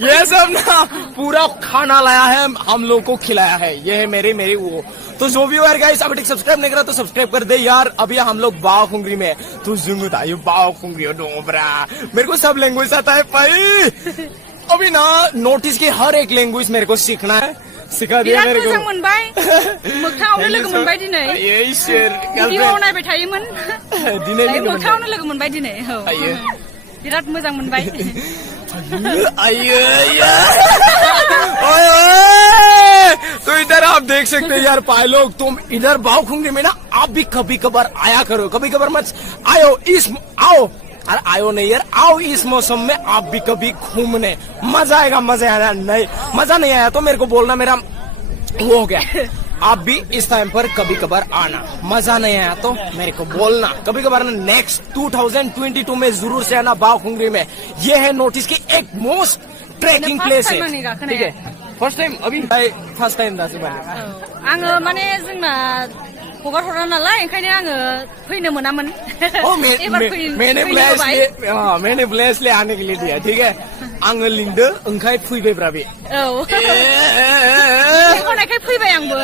ये सब ना पूरा खाना लाया है, हम लोग को खिलाया है। ये है मेरी वो। तो जो भी यार गाइस अभी तक सब्सक्राइब नहीं करा तो सब्सक्राइब कर दे यार। अभी हम लोग बावखुंगरी में, तो जुंगुत आयु बावखुंगरी डोबरा, मेरे को सब लैंग्वेज आता है भाई। अभी ना नोटिस की हर एक लैंग्वेज मेरे को सीखना है, सिखा दिया मेरे को। ये शेर बिराद मोजां मोनबाय। तो इधर आप देख सकते हैं यार भाई लोग, तुम इधर बावखुंगरी में ना आप भी कभी कभार आया करो, कभी कभार मत आओ अरे आयो नहीं यार, आओ इस मौसम में आप भी कभी घूमने, मजा आएगा। मजा आया नहीं, मजा नहीं आया तो मेरे को बोलना, मेरा वो हो गया। आप भी इस टाइम पर कभी कभार आना, मजा नहीं आया तो मेरे को बोलना कभी कभार। नेक्स्ट 2022 में जरूर से आना बावखुंगरी में। ये है नोटिस की एक मोस्ट ट्रेकिंग प्लेस है, ठीक है। फर्स्ट टाइम अभी फर्स्ट टाइम दासो आङो माने जोंना हगार हरा नालाय ओंखायनो आङो फैनो मोनामोन। मैंने प्लेस ले आने के लिए दिया, ठीक है। आङो लिंदो ओंखाय फैबायब्रा बे।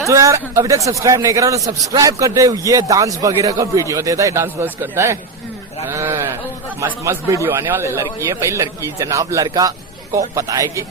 तो यार अभी तक सब्सक्राइब नहीं करा तो सब्सक्राइब कर दे। ये डांस वगैरह का वीडियो देता है, डांस वांस करता है, मस्त मस्त वीडियो आने वाले। लड़की है भाई, लड़की जनाब, लड़का को पता है कि